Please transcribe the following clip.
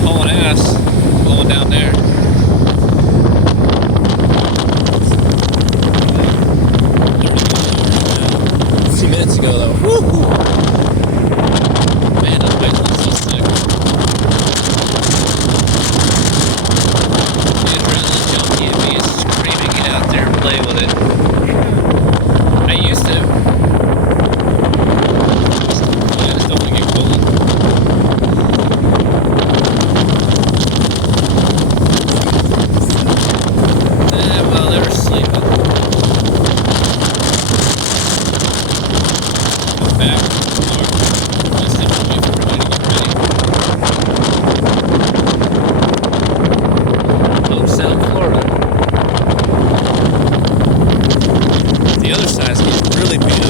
hauling ass, blowing down there. A few minutes ago, though. Woo-hoo. Man, that bike looks so sick. The adrenaline junkie in me is screaming, get out there and play with it. I used to. I just don't want to get cold. Well, they were sleeping. Back to the car. Just to wait for everybody to get ready. Hobe, South Florida. The other side's getting really beat up.